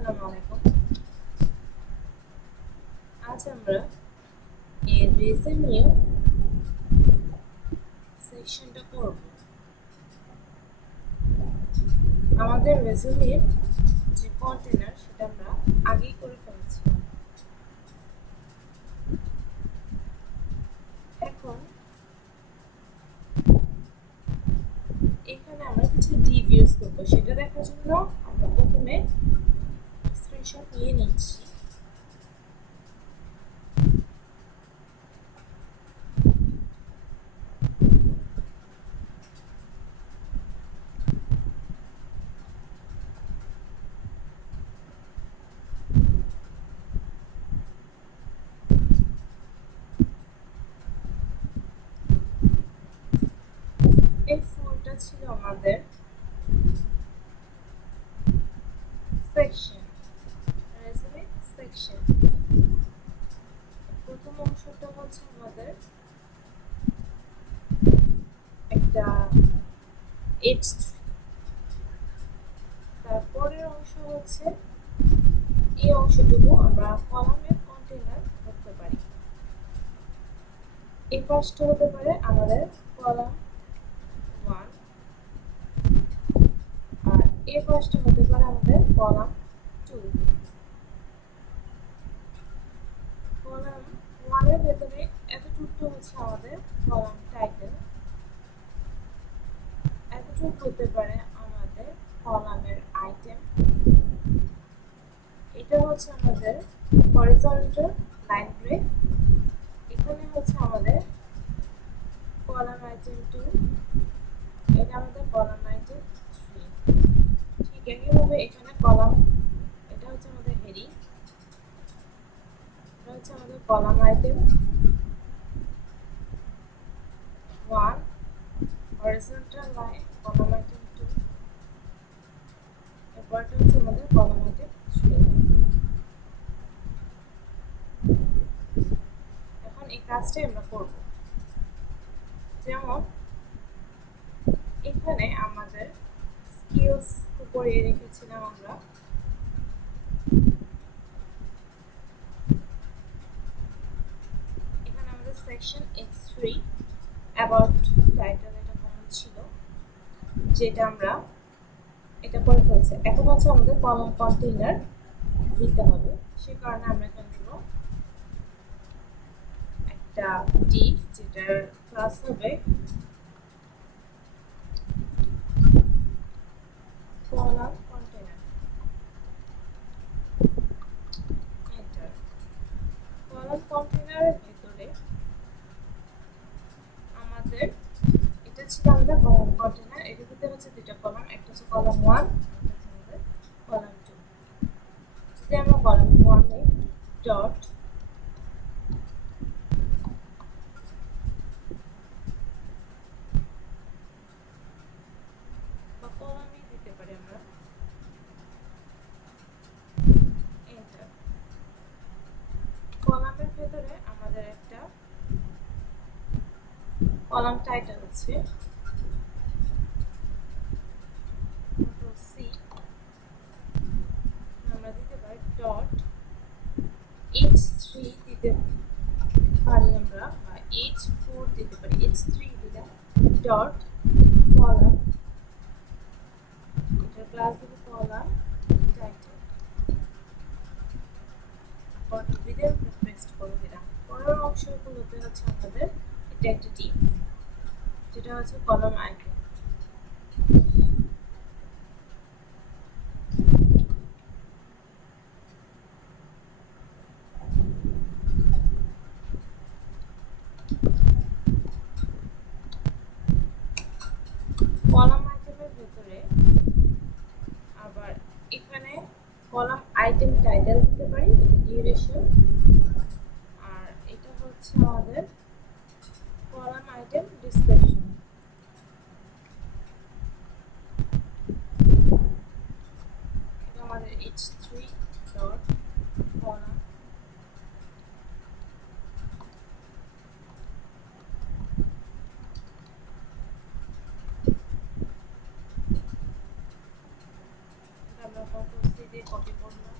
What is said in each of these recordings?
আসসালামু আলাইকুম। আজ আমরা এই রেজেনিউ সেকশনটা করব। আমাদের রেজুমের যে কন্টেনার সেটা আমরা আগেই করে ফেলেছি। এখন এখানে আমরা কিছু ডিভ ইউজ করবো, সেটা দেখার জন্য আমরা প্রথমে স্ক্রিনশট নিয়ে নিচ্ছি। এই ফোনটা ছিল আমাদের সেকশন, রেজুমে সেকশন। প্রথম অংশটা হচ্ছে আমাদের একটা H3, তারপরের অংশ হচ্ছে এই অংশটুকু আমরা কলামের কন্টেনার ধরতে পারি। এই পাশটা হতে পারে আমাদের কলাম 1 আর এই পাশটা হতে পারে আমাদের কলাম 2। কলাম 1 এর ভেতরে এতটুকু হচ্ছে আমাদের কলাম টাইটেল, এতটুকু হতে পারে আমাদের কলামের আইটেম, এটা হচ্ছে আমাদের হরিজন্টাল লাইন ব্রেক, এখানে হচ্ছে আমাদের কলাম আইটেম 2, এটা আমাদের কলাম আইটেম 3। ঠিক একইভাবে এখানে কলাম, এটা হচ্ছে আমাদের হেডিং, এটা হচ্ছে আমাদের column item 1, horizontal line column item 2, এরপরটা হচ্ছে আমাদের কলাম আইটেম 3। এখন এই কাজটাই আমরা করব। যেমন এখানে আমাদের স্কিলস উপরে রেখেছিলাম আমরা, এখানে আমাদের সেকশন X3 অ্যাবাউট টাইটেল এটা কমন ছিল, যেটা আমরা এটা করে ফেলছি। এখন হচ্ছে আমাদের কলাম কন্টেইনার দিতে হবে, সে কারণে আমরা এখানে দেব একটা ডিভ, যেটার ক্লাস হবে কলাম কন্টেইনার। এন্টার। কলাম কন্টেইনারের ভেতরে আমাদের এটা ছিল আমাদের কলাম কন্টেইনার, এর ভিতরে হচ্ছে দুটো কলাম, একটা হচ্ছে কলাম 1, একটা হচ্ছে আমাদের কলাম 2। যদি আমরা কলাম 1 এ ডট বা কলামই দিতে পারি আমরা, এন্টার। কলামের ভেতরে আমাদের একটা কলাম টাইটেল আছে, কন্ট্রোল সি, আমরা দিতে পারি ডট H3 দিতে পারি আমরা, বা H4 দিতে পারি, H3 দিলাম ডট কলাম, এটার ক্লাস হবে কলাম টাইটেল, কন্ট্রোল ভি দিয়ে পেস্ট করে দিলাম। পরের অংশগুলোতে হচ্ছে আমাদের এটা একটা ডিভ, যেটা হচ্ছে কলাম আইটেম। কলাম আইটেমের ভেতরে আবার এখানে কলাম আইটেম টাইটেল দিতে পারি, এটা ডিউরেশন, আর এটা হচ্ছে আমাদের কলাম আইটেম ডিসক্রিপশন। এটা আমাদের H3 ডট কলাম আমরা কন্ট্রোল সি দিয়ে কপি করলাম,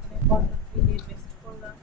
এখানে কন্ট্রোল ভি দিয়ে পেস্ট করলাম।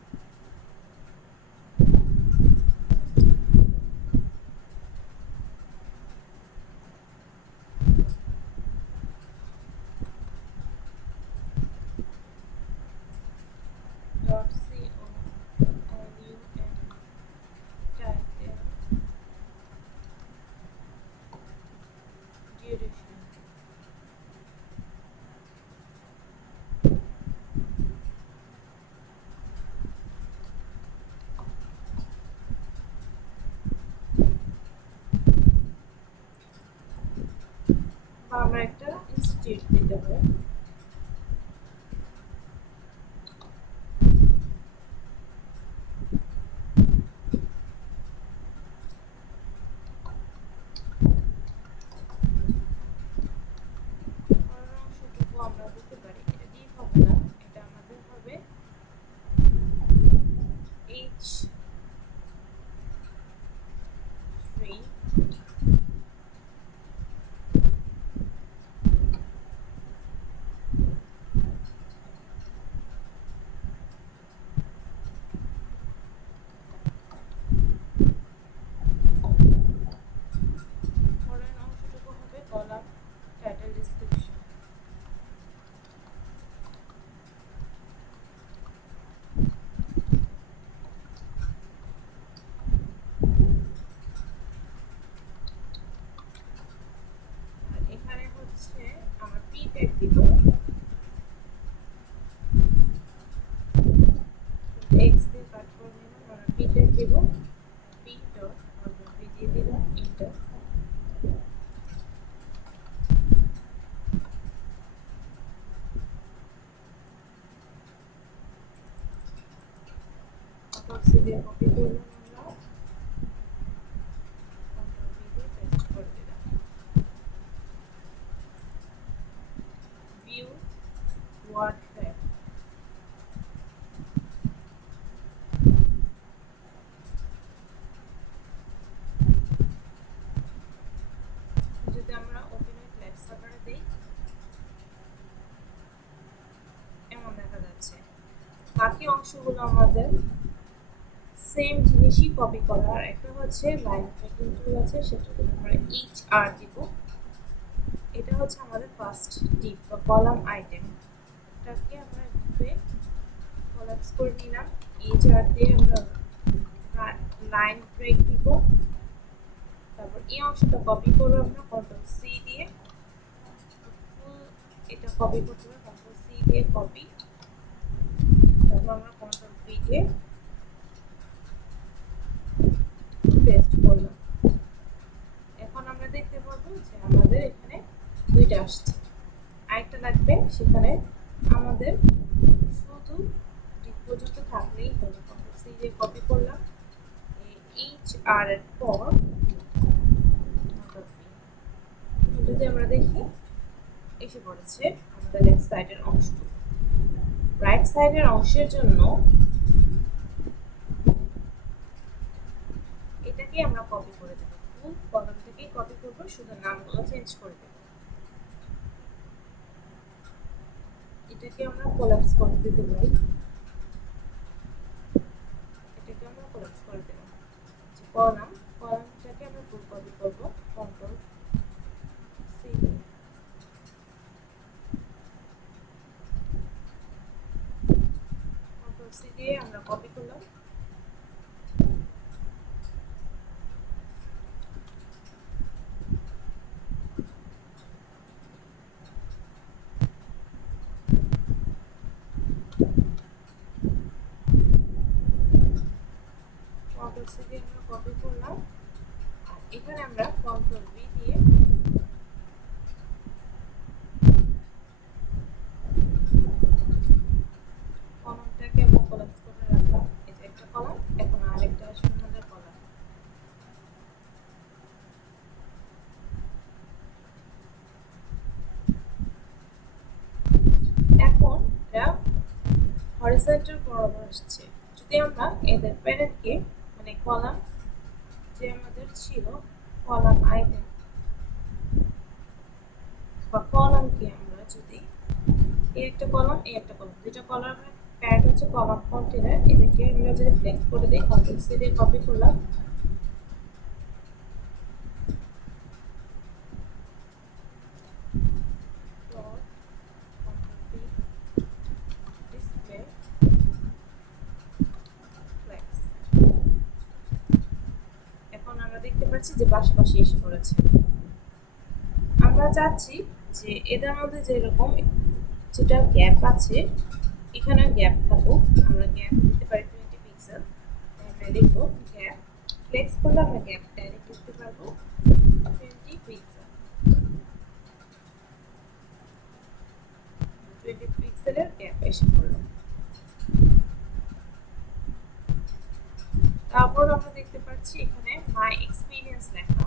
আমরা একটা ইনস্টিটিউট দিতে পারি। আমরা দিতে পারি, এটা ডিপ হবে না, এটা আমাদের হবে H3 পরের অংশটুকু হবে কলাম টাইটেল ডেসক্রিপশন। আর এখানে হচ্ছে আমরা পি ট্যাগ দিব, এক্স দিয়ে কাট করে নিলাম, আমরা পি ট্যাগ দিব, পি ডট আমরা পি দিয়ে দিলাম ইন্টার। বক্সে দিয়ে কপি করলাম, আমরা কন্ট্রোল ভি দিয়ে পেস্ট করে দিলাম। ভিউ ওয়ার্ড ফ্রেম, যদি আমরা ওপেন উইথ লেফট সার্ভারে দেই এমন দেখা যাচ্ছে। বাকি অংশগুলো আমাদের সেম জিনিসই কপি করা। আর একটা হচ্ছে লাইন ট্র্যাকিং টুল আছে, সেটা দিয়ে আমরা এইচ আর দিব। এটা হচ্ছে আমাদের ফার্স্ট ডিপ বা কলাম আইটেম, এটাকে আমরা এভাবে কলাপস করে নিলাম। এইচ আর দিয়ে আমরা লাইন ব্রেক দিব, তারপর এই অংশটা কপি করবো আমরা কন্ট্রোল সি দিয়ে, এটা কপি করতে হবে কন্ট্রোল সি দিয়ে কপি, তারপর আমরা কন্ট্রোল ভি দিয়ে পেস্ট করলাম। এখন আমরা দেখতে পাবো যে আমাদের এখানে দুইটা আসছে, আরেকটা লাগবে, সেখানে আমাদের শুধু ডিপ পর্যন্ত থাকলেই হলো। কন্ট্রোল সি দিয়ে কপি করলাম, এইচ আর এর পর যদি আমরা দেখি এসে পড়েছে আমাদের লেফট সাইডের অংশটুকু। রাইট সাইডের অংশের জন্য এটাকে আমরা কপি করে দেব, ফুল কলাম থেকেই কপি করব, শুধু নামগুলো চেঞ্জ করে দেব। এটাকে আমরা কোলাপস করে দিতে পারি, এটাকে আমরা কোলাপস করে দেব। যে কলামটাকে আমরা ফুল কপি করব, কন্ট্রোল সি দিয়ে আমরা কপি করলাম। কন্ট্রোল সি দিয়ে আমরা কপি করলাম, আর এখানে আমরা কন্ট্রোল ভি দিয়ে কলামটাকে আমরা কোলাপস করে রাখলাম। এটা একটা কলাম, এখন আরেকটা আসবে আমাদের কলাম। এখন এটা হরিজন্টাল বরাবর আসছে। যদি আমরা এদের প্যারেন্টকে মানে কলাম যে আমাদের ছিল কলাম আইটেম বা কলামকে আমরা যদি এই একটা কলাম, এই একটা কলাম, দুইটা কলামের প্যাড হচ্ছে কলাম কন্টেনার। এদেরকে আমরা যদি ফ্লেক্স করে দিই, কন্ট্রোল সি দিয়ে কপি করলাম, এখন আমরা দেখতে পাচ্ছি যে পাশাপাশি এসে পড়েছে। আমরা চাচ্ছি যে এদের মধ্যে যেরকম যেটা গ্যাপ আছে এখানে গ্যাপ থাকুক, আমরা গ্যাপ দিতে পারি 20 পিক্সেল। আমরা লিখবো গ্যাপ, ফ্লেক্স করলে আমরা গ্যাপ ডাইরেক্ট লিখতে পারবো 20 পিক্সেল। 20 পিক্সেলের গ্যাপ এসে পড়লো। তারপর আমরা দেখতে পাচ্ছি এখানে মাই এক্সপিরিয়েন্স লেখা,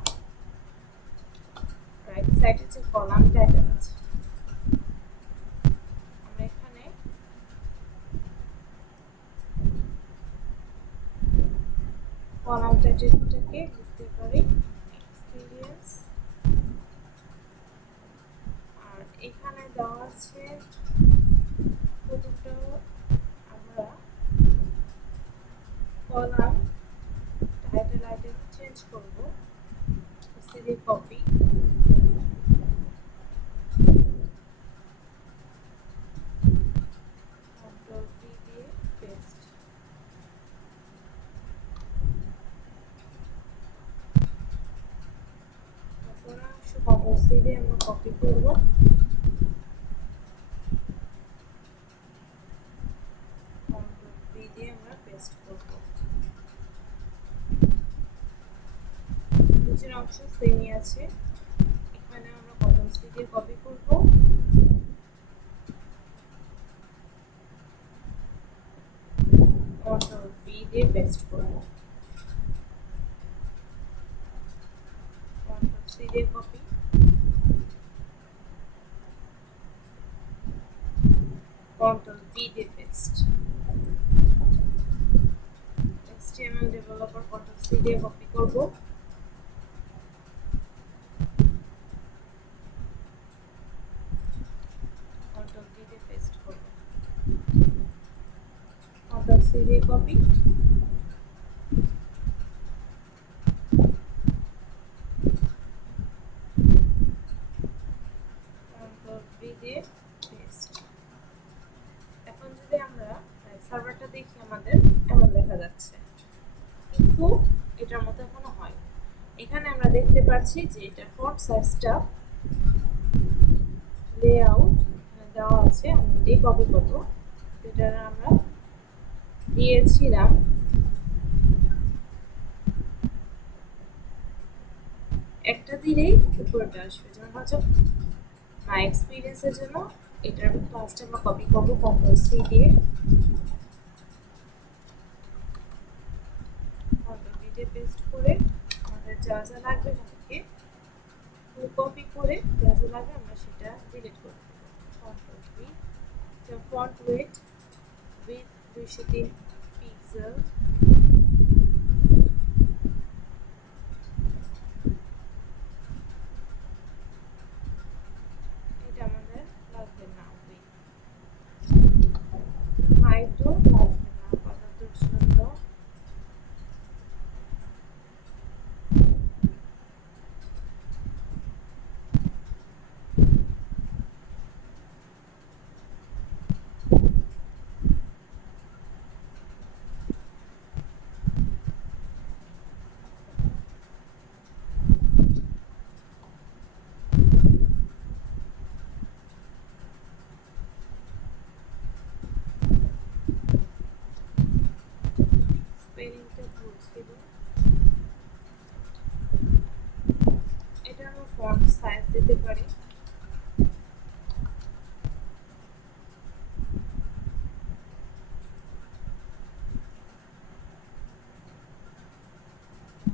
রাইট সাইডে যে কলাম টাইটেল আছে, আমরা এখানে কলাম টাইটেলটাকে লিখতে পারি এক্সপিরিয়েন্স, আর এখানে দেওয়া আছে প্রথমটা আমরা কলাম টাইটেল আইটেম চেঞ্জ করব, সিডি কপি, কন্ট্রোল ভি দিয়ে পেস্ট। তারপর অংশ কন্ট্রোল সি দিয়ে আমরা কপি করব, কন্ট্রোল ভি দিয়ে আমরা পেস্ট করব। নিচের অংশ সেমই আছে, এখানে আমরা কন্ট্রোল সি দিয়ে কপি করব, কন্ট্রোল ভি দিয়ে পেস্ট করব, কন্ট্রোল সি দিয়ে কপি, কন্ট্রোল ভি দিয়ে paste. HTML developer control C দিয়ে কপি করব, কন্ট্রোল ভি দিয়ে পেস্ট করব, কন্ট্রোল সি দিয়ে কপি, কন্ট্রোল ভি দিয়ে পেস্ট। এখন যদি আমরা সার্ভারটা দেখি আমাদের এমন দেখা যাচ্ছে, কিন্তু এটার মতো এখনো হয়। এখানে আমরা দেখতে পাচ্ছি যে এটা ফন্ট সাইজটা লেআউট দেওয়া আছে, আমি এটাই কপি করব, যেটা আমরা দিয়েছিলাম একটা দিলেই উপরটা আসবে, যেমন হচ্ছে মাই এক্সপিরিয়েন্সের জন্য এটার ফার্স্ট আমরা কপি করব, কন্ট্রোল সি দিয়ে কন্ট্রোল ভি দিয়ে পেস্ট করে আমাদের যা যা লাগবে এখানে কপি করে যা যা লাগবে আমরা সেটা ডিলিট করে দেব। Control V, font weight with 203 pixel, এটা আমাদের লাগবে না, হাইটও লাগবে না আপাতত জন্য। স্পেলিংটা ভুল ছিল, এটা আমরা ফন্ট সাইজ দিতে পারি,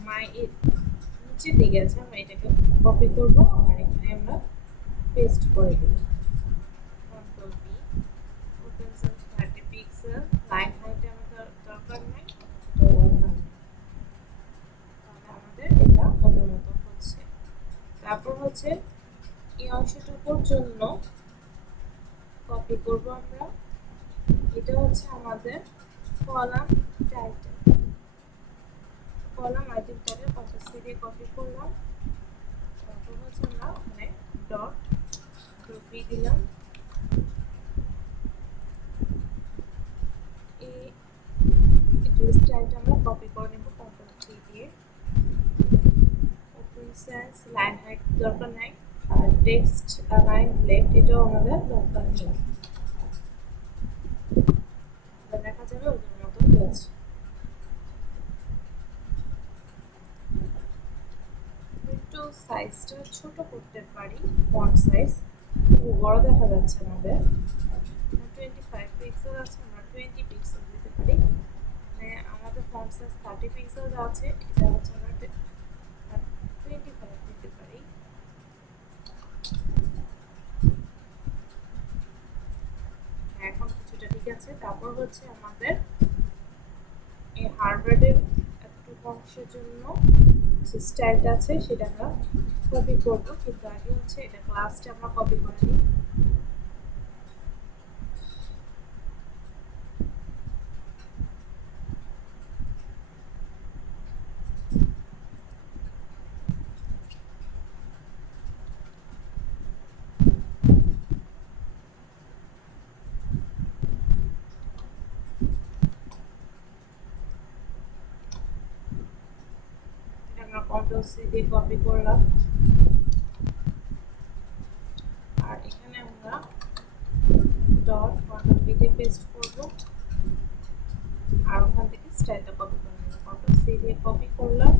মাই নিচের দিকে আছে, আমরা এটাকে কপি করব আর এখানে আমরা পেস্ট করে দেব। Control V, open size 30 pixel, line height আমাদের দরকার নাই, তাহলে আমাদের এটা ওদের মতো হচ্ছে। তারপর হচ্ছে এই অংশটুকুর জন্য কপি কপি করব আমরা। এটা হচ্ছে আমাদের column title, column item title control C দিয়ে কপি করলাম। তারপর হচ্ছে আমরা ওখানে ডট ভি দিলাম। এই স্টাইলটা আমরা কপি করে নেব কন্ট্রোল সি দিয়ে। ওপেন সেন্স লাইন হাইট দরকার নাই, আর টেক্সট লাইন লেফট এটাও আমাদের দরকার নেই, দেখা যাবে ওদের মতো হয়েছে। একটু সাইজটা ছোট করতে পারি, ফন্ট সাইজ বড় দেখা যাচ্ছে আমাদের। 25 পিক্সেল আছে, আমরা 20 পিক্সেল দিতে পারি। মানে আমাদের ফন্ট সাইজ 30 পিক্সেল আছে, এটা হচ্ছে আমরা 25 দিতে পারি। এখন কিছুটা ঠিক আছে। তারপর হচ্ছে আমাদের এই হার্ভার্ডের এতটুকু অংশের জন্য যে স্টাইলটা আছে সেটা আমরা কপি করবো, কিন্তু আগে হচ্ছে এটা ক্লাসটা আমরা কপি করে নিই। আমরা কন্ট্রোল সি দিয়ে কপি করলাম, আর এখানে আমরা ডট কন্ট্রোল ভি দিয়ে পেস্ট করব, আর ওখান থেকে স্টাইলটা কপি করে নেব। কন্ট্রোল সি দিয়ে কপি করলাম,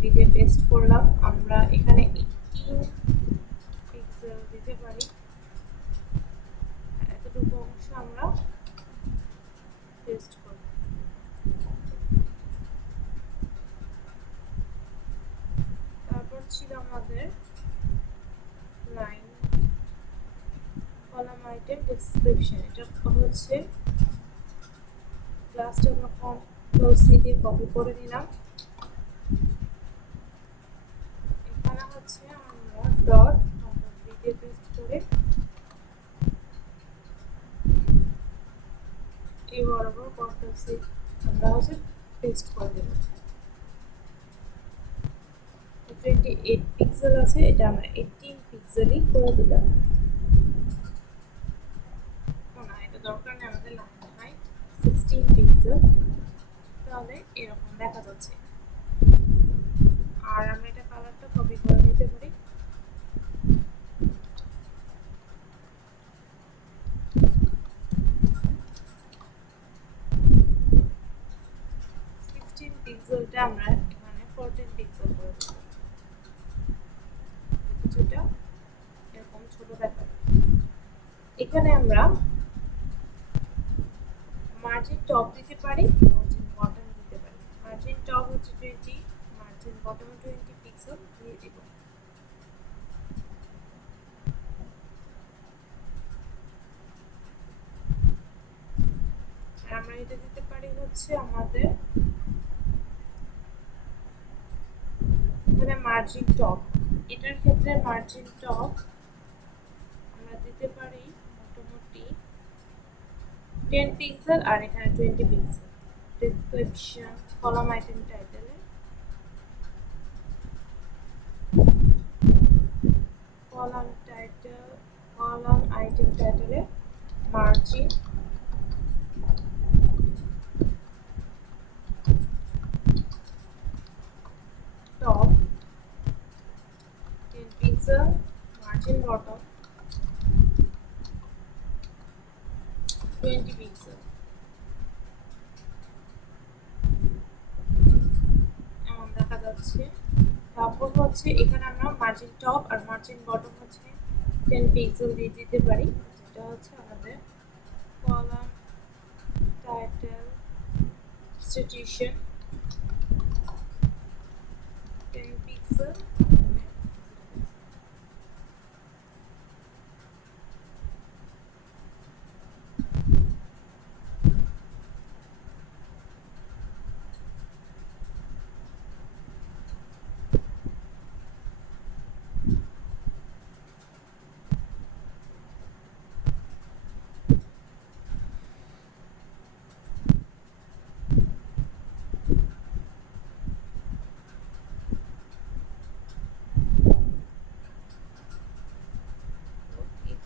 ভি দিয়ে পেস্ট করলাম। আমরা এখানে 18 পিক্সেল দিতে পারি, এতটুকু অংশ আমরা পেস্ট করব। তারপর ছিল আমাদের লাইন কলাম আইটেম ডেসক্রিপশন, এটা হচ্ছে ক্লাসটা আমরা কন্ট্রোল সি দিয়ে কপি করে নিলাম। এখানে হচ্ছে আমরা ডট কন্ট্রোল ভি দিয়ে পেস্ট করে এই বরাবর কন্ট্রোল সি আমরা হচ্ছে পেস্ট করে দেব। 28 পিক্সেল আছে, এটা আমরা 18 পিক্সেলই করে দিলাম। না, এটা দরকার নেই, আমাদের লাইন হাইট 16 পিক্সেল, তাহলে এরকম দেখা যাচ্ছে। আর আমরা এটা কালারটা কপি করে নিতে পারি। পিক্সেলটা আমরা এখানে 14 পিক্সেল করে দেব, কিছুটা এরকম ছোট দেখাবে। এখানে আমরা মার্জিন টপ দিতে পারি, মার্জিন বটম দিতে পারি। মার্জিন টপ হচ্ছে 20, মার্জিন বটম 20 পিক্সেল দিয়ে দেব। আর আমরা এটা দিতে পারি হচ্ছে আমাদের এখানে মার্জিন টপ, এটার ক্ষেত্রে মার্জিন টপ আমরা দিতে পারি মোটামুটি 10 পিক্সেল, আর এখানে 20 পিক্সেল। ডেসক্রিপশন কলাম আইটেম টাইটেলে কলাম আইটেম টাইটেলে margin top 10 pixel, margin bottom 20 pixel, এমন দেখা যাচ্ছে। তারপর হচ্ছে এখানে আমরা মার্জিন টপ আর মার্জিন বটম হচ্ছে 10 পিক্সেল দিয়ে দিতে পারি, যেটা হচ্ছে আমাদের কলাম টাইটেল ইনস্টিটিউশন 10 পিক্সেল।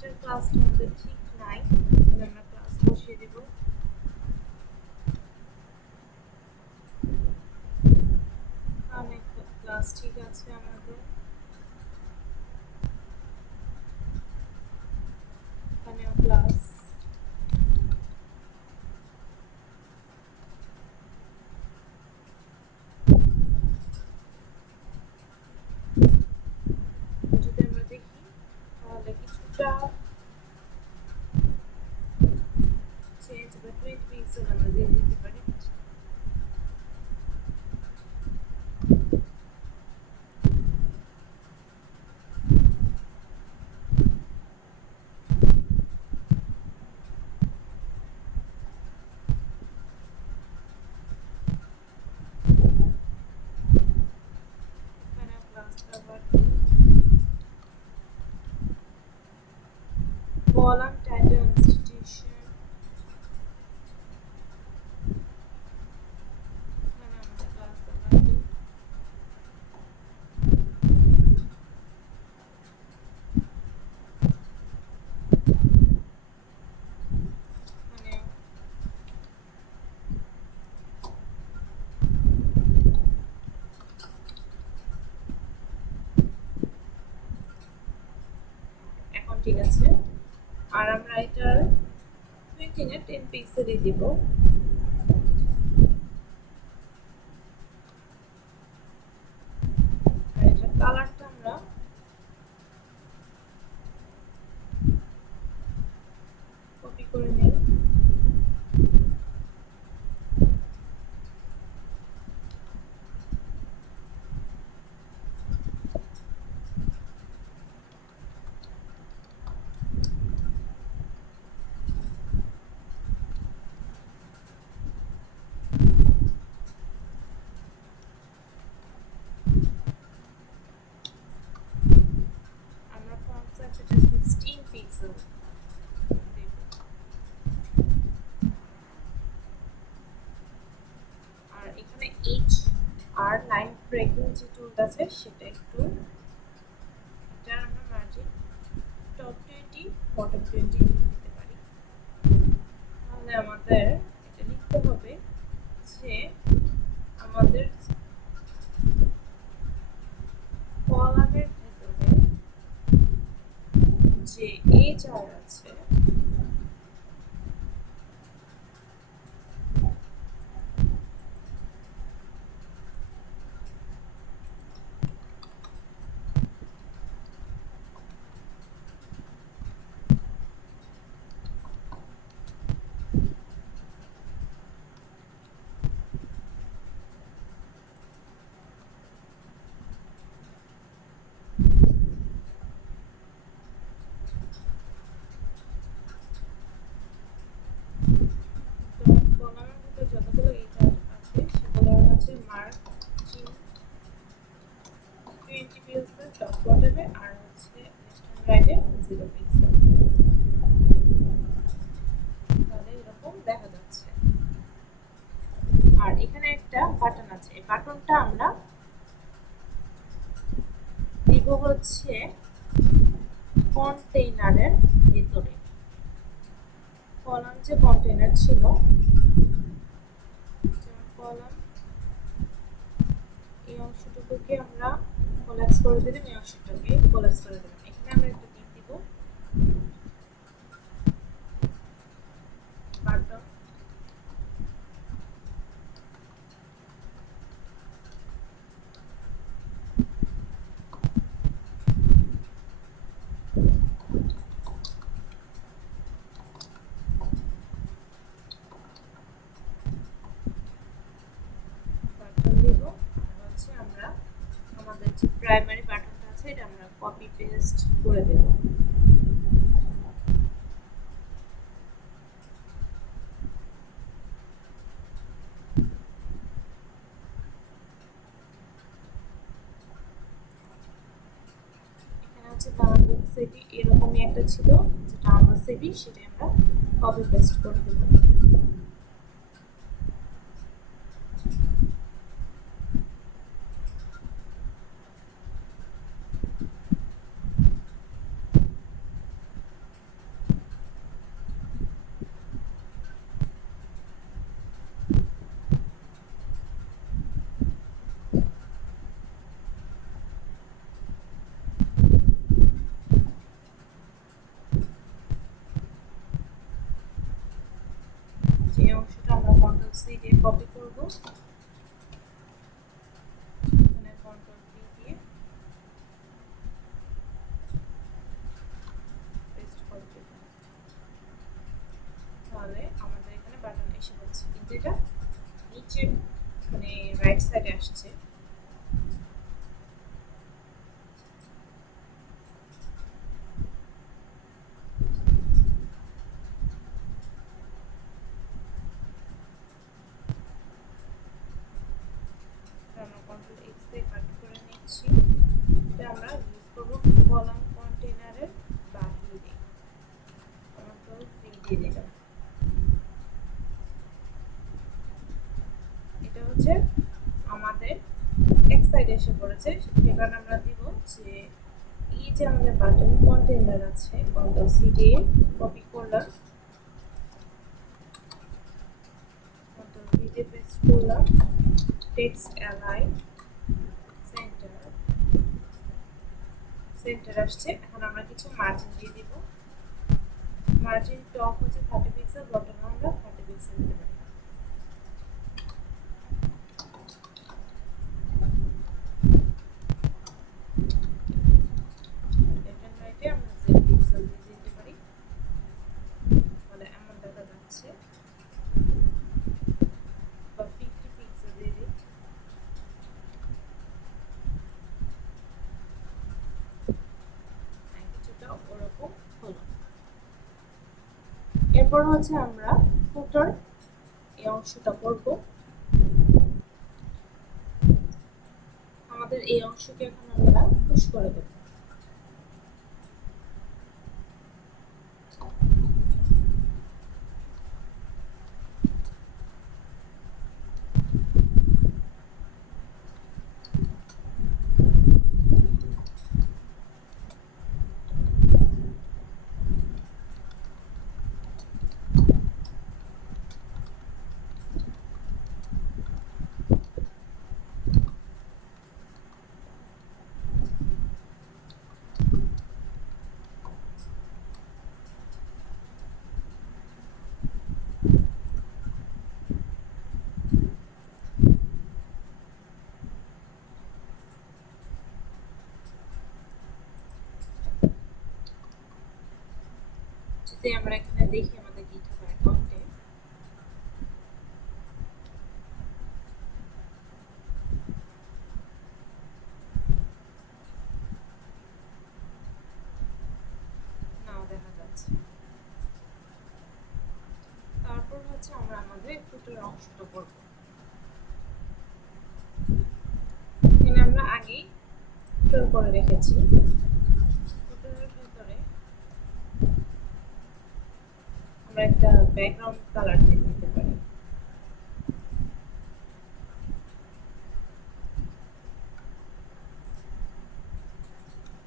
আজকের ক্লাসটা আমাদের ঠিক নাই, তাহলে আমরা ক্লাস বসিয়ে দেব। অনেক ক্লাস ঠিক আছে আমাদের, এখানেও ক্লাস। যদি আমরা দেখি তাহলে কিছুটা চেঞ্জ বা 20 পিক্সেল আমরা দিয়ে দিতে পারি। এখানে ক্লাস আবার column title institution, এখানে আমাদের ক্লাস আবার এখন ঠিক আছে। আর আমরা এটার 20 না 10 পিক্সেলই দিব। আর এটার কালারটা আমরা কপি করে নেব। আমরা ফন্ট সাইজ এটা 16 পিক্সেল দেব। আর এখানে এইচ আর লাইন ব্রেকিং যে টুলটা আছে সেটা একটু, এটা আমরা মার্জিন টপ 20 বটম 20 দিতে পারি। তাহলে আমাদের এটা লিখতে হবে যে আমাদের কলামের ভিতরে যে এইচ আর আছে কলামের ভিতরে যতগুলো এইচ আর আছে সেগুলোর হচ্ছে মার্জিন 20 পিক্সেল টপ বটমে, আর হচ্ছে লেফট হ্যান্ড রাইটে 0 পিক্সেল। তাহলে এরকম দেখা যাচ্ছে। আর এখানে একটা বাটন আছে, এই বাটনটা আমরা দিব হচ্ছে কন্টেইনারের ভিতরে। কলাম যে কন্টেইনার ছিল, কলাম এই অংশটুকুকে আমরা কোলাপস করে দিলাম, এই অংশটাকে কোলাপস করে দিলাম। এখানে আমরা একটা টিক দিব, বাটন। বাটন দিব, আর হচ্ছে আমরা আমাদের যে প্রাইমারি বাটনটা আছে এটা আমরা কপি পেস্ট করে দেব। এখানে হচ্ছে বাংলাদেশ সিটি এরকমই একটা ছিল, যেটা আমরা সিটি সেটা আমরা কপি পেস্ট করে দেব। কন্ট্রোল সি দিয়ে কপি করব, এখানে কন্ট্রোল ভি দিয়ে পেস্ট করে দেব। তাহলে আমাদের এখানে বাটন এসে পড়ছে, কিন্তু এটা নিচে মানে রাইট সাইডে আসছে। আমরা কন্ট্রোল এক্স দিয়ে কাট করে নিচ্ছি। এটা আমরা ইউজ করব কলাম কন্টেইনারের বাহিরে। কন্ট্রোল ভি দিয়ে দিলাম। এটা হচ্ছে আমাদের এক সাইডে এসে পড়েছে। এবার আমরা দিব যে এই যে আমাদের বাটন কন্টেইনার আছে, কন্ট্রোল সি দিয়ে কপি করলাম, কন্ট্রোল ভি দিয়ে পেস্ট করলাম, টেক্সট অ্যালাইন সেন্টার, সেন্টার আসছে। এখন আমরা কিছু মার্জিন দিয়ে দিব। মার্জিন টপ হচ্ছে 30 পিক্সেল, বটম আমরা 30 পিক্সেল দিতে পারি। লেফট এন্ড রাইটে আমরা 0 পিক্সেল দিয়ে দিতে পারি, তাহলে এমন দেখা যাচ্ছে। বা 50 পিক্সেল দিয়ে দিই। কিছুটা ওরকম হলো। এরপর হচ্ছে আমরা ফুটার এই অংশটা করব। আমাদের এই অংশকে এখন আমরা পুশ করে দেব। যদি আমরা এখানে দেখি আমাদের গিটহাব অ্যাকাউন্টে নাও দেখা যাচ্ছে। তারপর হচ্ছে আমরা আমাদের ফুটার অংশটা করব। এখানে আমরা আগেই ফুটার করে রেখেছি। ফুটারের ভিতরে আমরা একটা ব্যাকগ্রাউন্ড কালার দিয়ে দিতে পারি।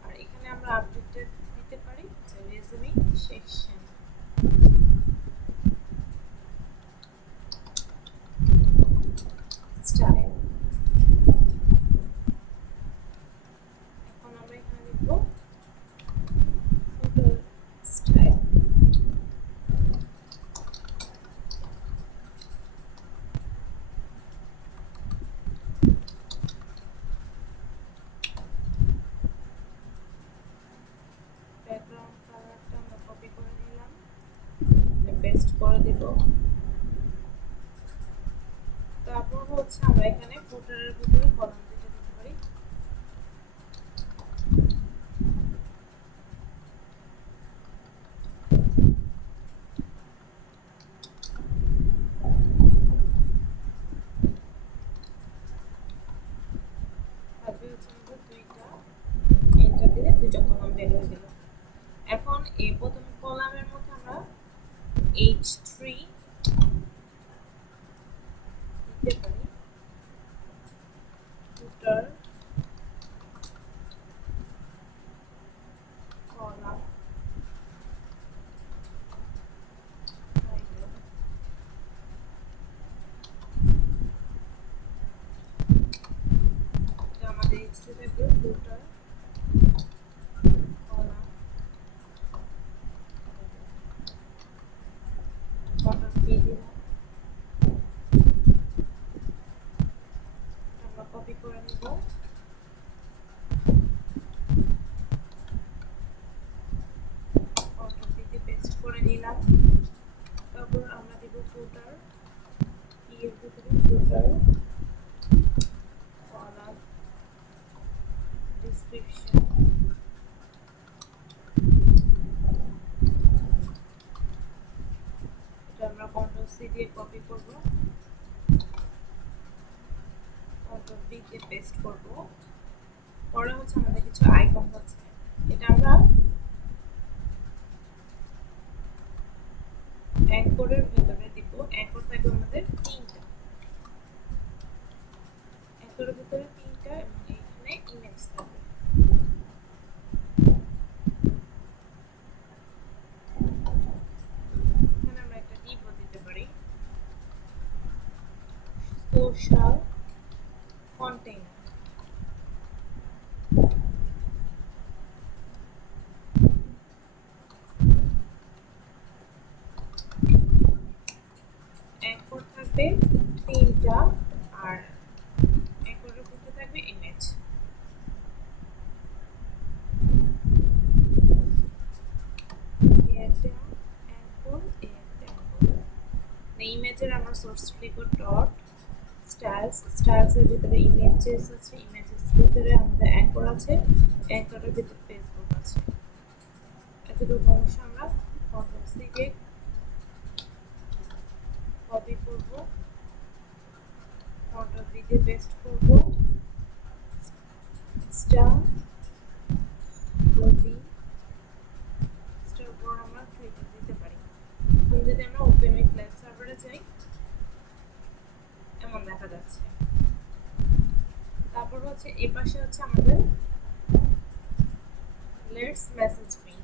আর এখানে আমরা আপডেট দিতে পারি যে রেজুমিং সেকশন। স্টাইল। এখন আমরা এখানে লিখব ফুটার স্টাইল। ব্যাকগ্রাউন্ড কালারটা আমরা কপি করে নিলাম, পেস্ট করে দিব। তারপর হচ্ছে আমরা এখানে ফুটারের ভিতরে কলাম দুটো দিতে পারি। তারপরে হচ্ছে আমাদের দুইটা এন্টার দিলে দুইটা কলাম বের হয়ে গেল। এখন এই প্রথম কলামের মধ্যে আমরা H3 দিতে পারি। ফুটার কলাম টাইটেল। এটা আমাদের H3 থাকবে ফুটার কলাম। কন্ট্রোল করে নিলাম। তারপর আমরা দিব ফুটার, এর ভিতরে ফুটার, কলাম, ডেসক্রিপশন, এটা আমরা কন্ট্রোল সি দিয়ে কপি করব, কন্ট্রোল ভি দিয়ে পেস্ট করব। পরে হচ্ছে আমাদের কিছু আইকন আছে, এটা আমরা অ্যাঙ্করের ভিতরে দিব। অ্যাঙ্কর থাকবে আমাদের তিনটা, অ্যাঙ্করের ভিতরে তিনটা এবং এইখানে ইমেজ থাকবে। এখানে আমরা একটা ডিপও দিতে পারি, সোশ্যাল কন্টেইনার। অ্যাঙ্কর থাকবে তিনটা আর অ্যাঙ্করের ভিতরে থাকবে ইমেজ। ইমেজের আমরা সোর্স লিখব ডট স্টাইলস, স্টাইলসের ভিতরে ইমেজেস আছে, ইমেজেস ভিতরে আমাদের অ্যাঙ্কর আছে, অ্যাঙ্করের ভিতরে ফেসবুক আছে। এতটুকু অংশ আমরা কন্ট্রোল সি দিয়ে কপি করব, কন্ট্রোল ভি দিয়ে পেস্ট করব, স্টার ভি স্টার পর আমরা ক্লিক দিতে পারি। এখন যদি আমরা ওপেন উইথ ল্যাব সার্ভারে যাই, এমন দেখা যাচ্ছে। তারপর হচ্ছে এই পাশে হচ্ছে আমাদের লেটস মেসেজ মি,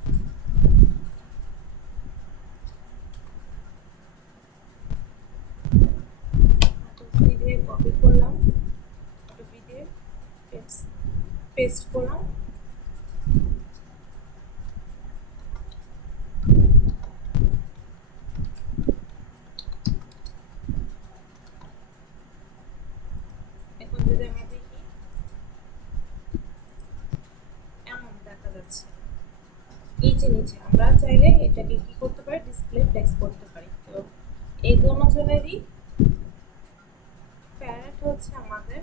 সি দিয়ে কপি করলাম, ভি দিয়ে পেস্ট করলাম। এখন যদি আমরা দেখি, এমন দেখা যাচ্ছে। এই যে নিচে আমরা চাইলে এটাকে কি করতে পারি, ডিসপ্লে টেক্সট করতে পারি। তো এই দুজনেরই প্যারেন্ট হচ্ছে আমাদের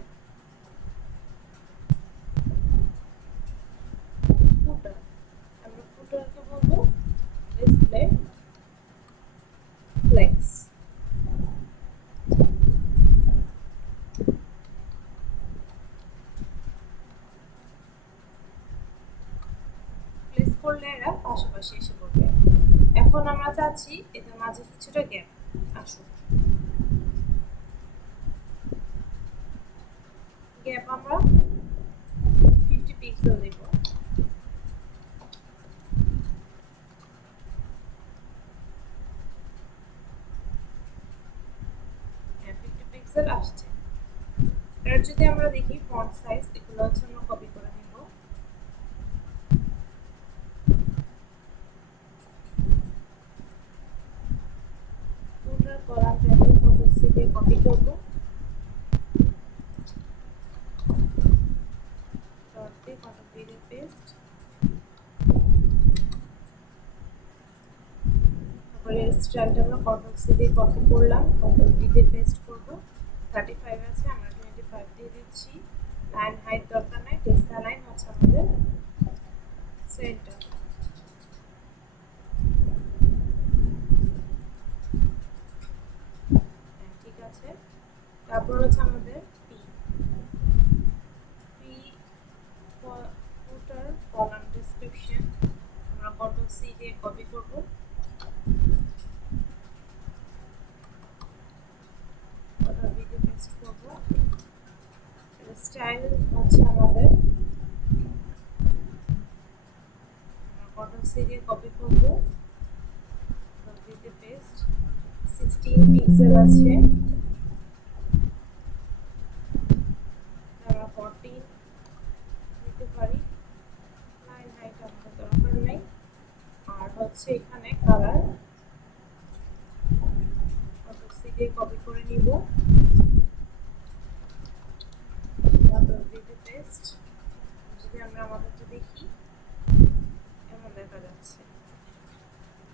ফুটার। আমরা ফুটারকে বলবো ডিসপ্লে ফ্লেক্স। প্লেস করলে এরা পাশাপাশি এসে পড়বে। এখন আমরা চাচ্ছি এদের মাঝে কিছুটা গ্যাপ আসুক। গ্যাপ আমরা 50 পিক্সেল দেব। 50 পিক্সেল আসছে। এর যদি আমরা দেখি ফন্ট সাইজ, এগুলো হচ্ছে আমরা কপি করে নেব। ফুটার কলামটা কন্ট্রোল সি দিয়ে কপি করব, ডট দিয়ে কন্ট্রোল ভি দিয়ে পেস্ট। তারপরে স্টাইলটা আমরা কন্ট্রোল সি দিয়ে কপি করলাম, কন্ট্রোল ভি দিয়ে পেস্ট করব। 35 আছে, আমরা 25 দিয়ে দিচ্ছি। লাইন হাইট দরকার নাই, টেক্সট লাইন হচ্ছে আমাদের সেন্টার। ঠিক আছে। তারপর হচ্ছে আমাদের পি ফুটার কলাম ডেসক্রিপশন, আমরা কন্ট্রোল সি দিয়ে কপি করব, কন্ট্রোল ভি দিয়ে পেস্ট করব। স্টাইল হচ্ছে আমাদের কন্ট্রোল সি দিয়ে কপি করব, কন্ট্রোল ভি দিয়ে পেস্ট। 16 পিক্সেল আছে, আমরা 14 দিতে পারি। লাইন হাইট আমাদের দরকার নেই। আর হচ্ছে এখানে কালার, কন্ট্রোল সি দিয়ে কপি করে নিব, কন্ট্রোল ভি দিয়ে পেস্ট। যদি আমরা আমাদেরটা দেখি, এমন দেখা যাচ্ছে।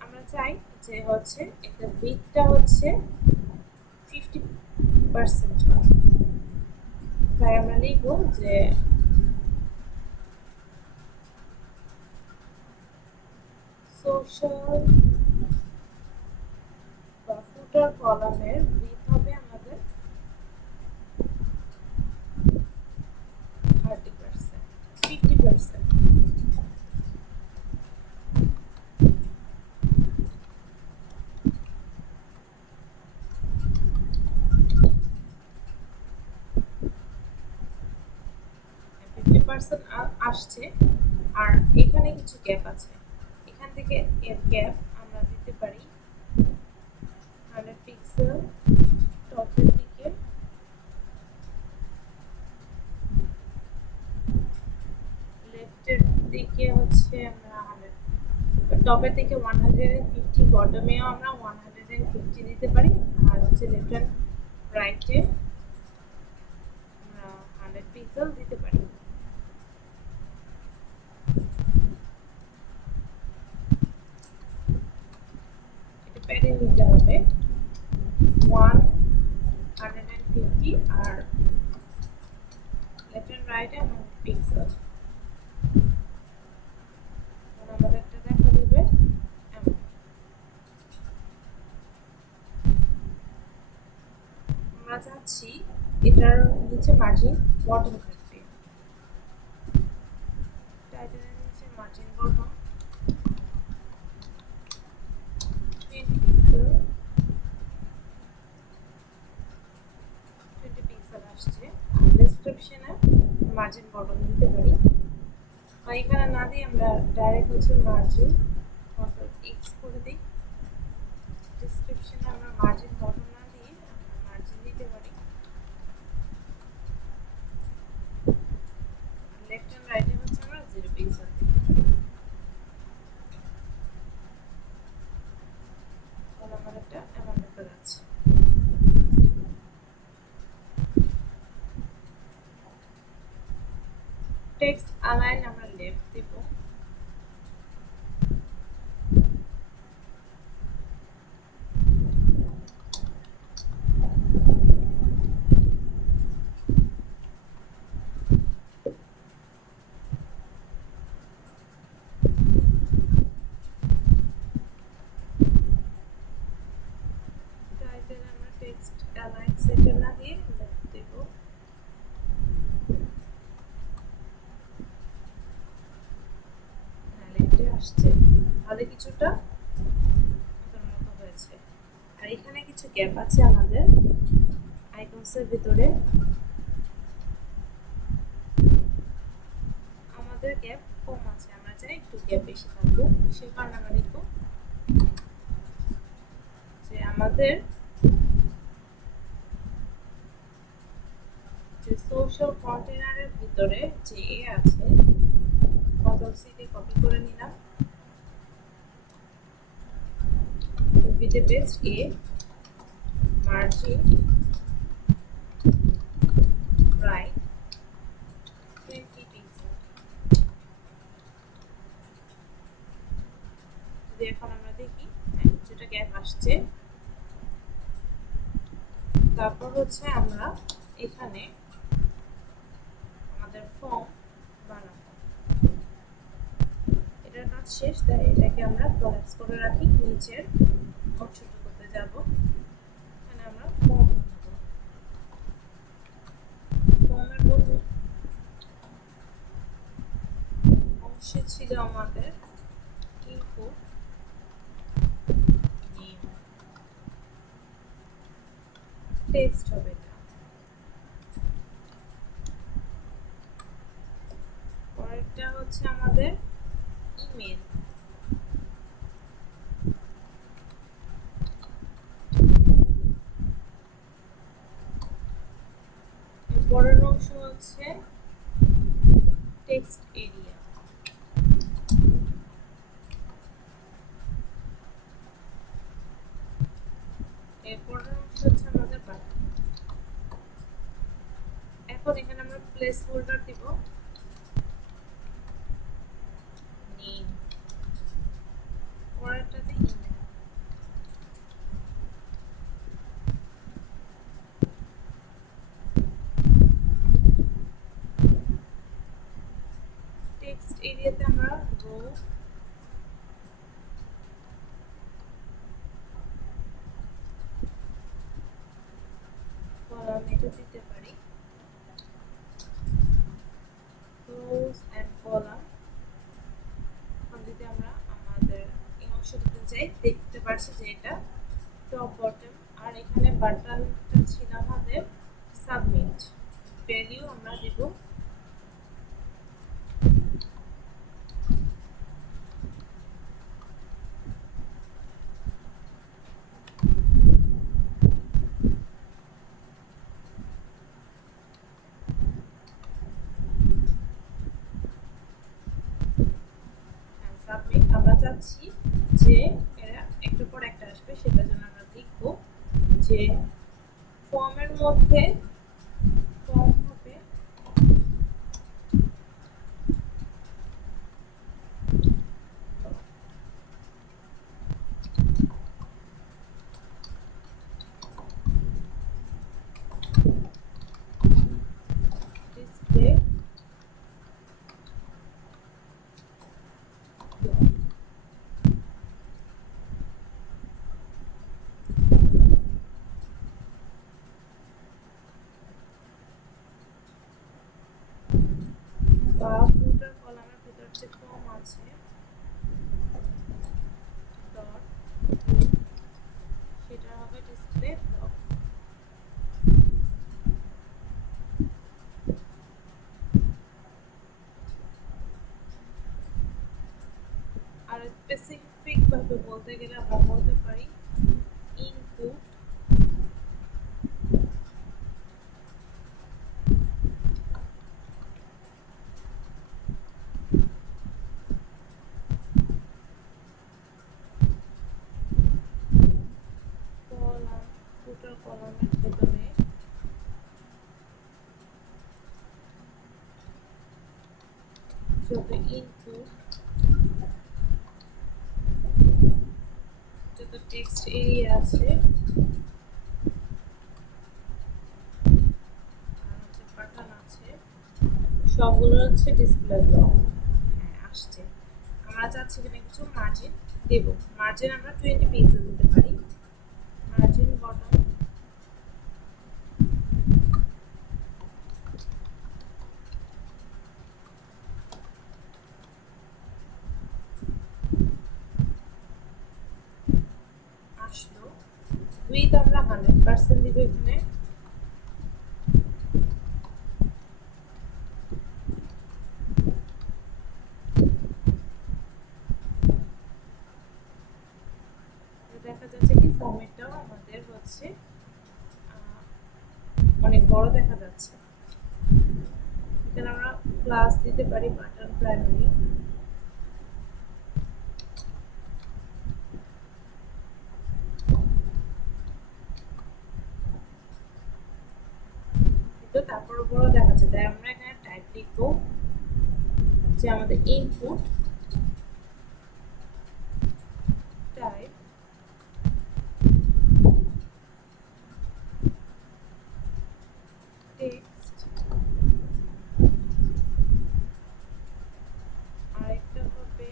আমরা আমরা চাই যে হচ্ছে এটা উইথটা হচ্ছে 50% হয়, তাই আমরা লিখব যে সোশ্যাল বা ফুটার কলামের উইথ হবে আমাদের 30%, 50%। আসছে, আর এখানে কিছু গ্যাপ আছে, এখান থেকে এর গ্যাপ আমরা দিতে পারি 100 পিক্সেল টপের দিকে, লেফটের দিকে হচ্ছে আমরা 100, টপের দিকে 150, বটমেও আমরা 150 দিতে পারি, আর হচ্ছে লেফট হ্যান্ড রাইটে আমরা 100 পিক্সেল দিতে পারি। এটা প্যাডিং দিতে হবে 150 আর লেফট হ্যান্ড রাইটে 100 পিক্সেল। আমাদের একটা দেখা যাবে এমন। আমরা চাচ্ছি এটার নিচে মার্জিন বটম থাকবে, টাইটেলের নিচে মার্জিন বটম 20 পিক্সেল, 20 পিক্সেল আসছে। আর ডেসক্রিপশনে মার্জিন বটম দিতে পারি, বা এখানে না দিয়ে আমরা ডাইরেক্ট হচ্ছে মার্জিন এক্স করে দিই। ডেসক্রিপশনে আমরা মার্জিন বটম না দিয়ে আমরা মার্জিন দিতে পারি। লেফট হ্যান্ড রাইটে হচ্ছে আমরা 0 পিক্সেল দিতে পারি। তাহলে আমার একটা এমন দেখা যাচ্ছে। টেক্সট অ্যালাইন আমরা লেফট দেব, টাইটেল আমরা টেক্সট অ্যালাইন সেন্টার না দিয়ে লেফট দেব। লেফটে আসছে, তাহলে কিছুটা ওটার মতো হয়েছে। আর এখানে কিছু গ্যাপ আছে আমাদের আইকনসের ভিতরে, আমাদের গ্যাপ কম আছে, আমরা চাই একটু গ্যাপ বেশি থাকবো। সে কারণে আমরা লিখব যে আমাদের যে সোশ্যাল কন্টেনারের ভিতরে যে এ আছে, কন্ট্রোল সি দিয়ে কপি করে নিলাম, with a paste a margin right 20 pixel. যদি এখন আমরা দেখি কিছুটা গ্যাপ আসছে। তারপর হচ্ছে আমরা এখানে আমাদের ফর্ম বানাবো, এটার কাজ শেষ, তাই এটাকে আমরা কোলাপস করে রাখি। নিচের অংশটুকু করতে যাব, এখানে আমরা ফর্ম বানাবো। ফর্মের অংশে ছিল আমাদের ইনফো, টেক্সট হবে এটা, পরেরটা হচ্ছে আমাদের ইমেল, পরের অংশ হচ্ছে টেক্সট এরিয়া, এরপরের অংশ হচ্ছে আমাদের বাটন। এখন এখানে আমরা প্লেস হোল্ডার দিব, নেম, পরেরটাতে ইমেল। এরিয়াতে আমরা রো কলাম এটা দিতে পারি, রোজ এন্ড কলাম। এখন যদি আমরা আমাদের এই অংশটাতে যাই, দেখতে পাচ্ছি যে এটা টপ বটম, আর এখানে বাটনটা ছিল আমাদের সাবমিট। ভ্যালু আমরা দেব সাবমিট। আমরা চাচ্ছি যে এরা একটার পর একটা আসবে, সেটার জন্য আমরা লিখব যে ফর্মের মধ্যে ফর্ম হবে ডিসপ্লে বা ফুটার কলামের ভিতর যে ফর্ম আছে ডট, সেটা হবে ডিসপ্লে ব্লক। আর স্পেসিফিক ভাবে বলতে গেলে আমরা বলতে পারি ইনপুট কলাম, ফুটার কলামের ভেতরে যত ইনপুট, যত টেক্সট এরিয়া আছে আর হচ্ছে বাটন আছে, সবগুলো হচ্ছে ডিসপ্লে ব্লক। হ্যাঁ, আসছে। আমরা চাচ্ছি এখানে কিছু মার্জিন দেব। মার্জিন আমরা 20 পিক্সেল দিতে পারি। মার্জিন বটম আসলো। উইথ আমরা 100% দিব এখানে। দেখা যাচ্ছে কি ফরম্যাটটাও আমাদের হচ্ছে অনেক বড় দেখা যাচ্ছে। এখানে আমরা ক্লাস দিতে পারি বাটন প্রাইমারি, কিন্তু তারপর বড় দেখা যায়। তাই আমরা এখানে টাইপ লিখবো যে আমাদের ইনপুট টাইপ টেক্সট, আরেকটা হবে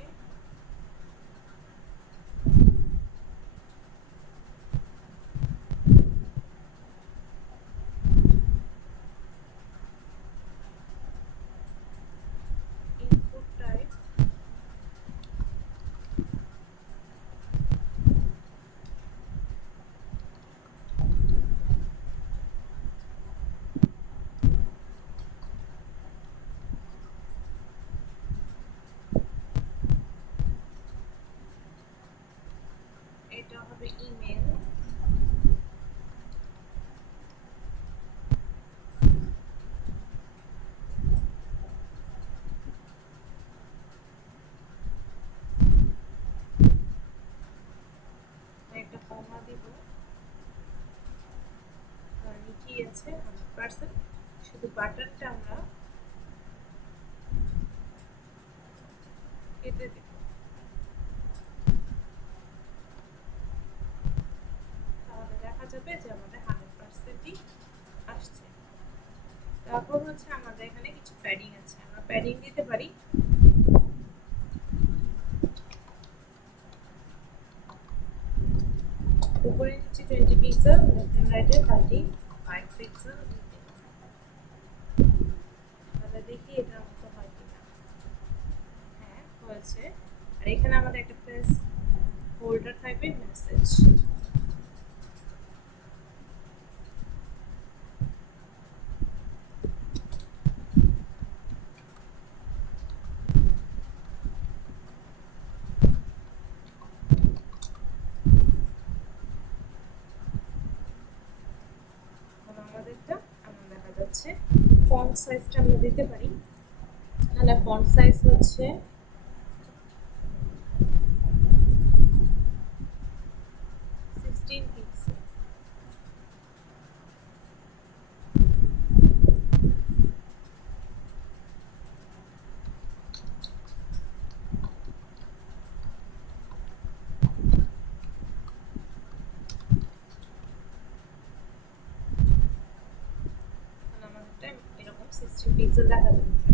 ইনপুট টাইপ এটা হবে ইমেল, একটা কমা দিব, আর নিচে আছে 100%। শুধু বাটনটা আমরা কেটে দেব, তাহলে দেখা যাবে যে আমাদের 100%ই আসছে। তারপর হচ্ছে আমাদের এখানে কিছু প্যাডিং আছে, আমরা প্যাডিং দিতে পারি উপরে নিচে 20 পিক্সেল, লেফট এন্ড রাইটে 35 পিক্সেল। তাহলে দেখি এটার মতো হয় কিনা। হ্যাঁ হয়েছে। আর এখানে আমাদের একটা প্লেস হোল্ডার থাকবে, মেসেজ। আমাদেরটা এমন দেখা যাচ্ছে। ফন্ট সাইজটা আমরা দিতে পারি। তাহলে ফন্ট সাইজ হচ্ছে 16 পিক্সেল। আমাদেরটা এরকম 16 পিক্সেল দেখা যাচ্ছে।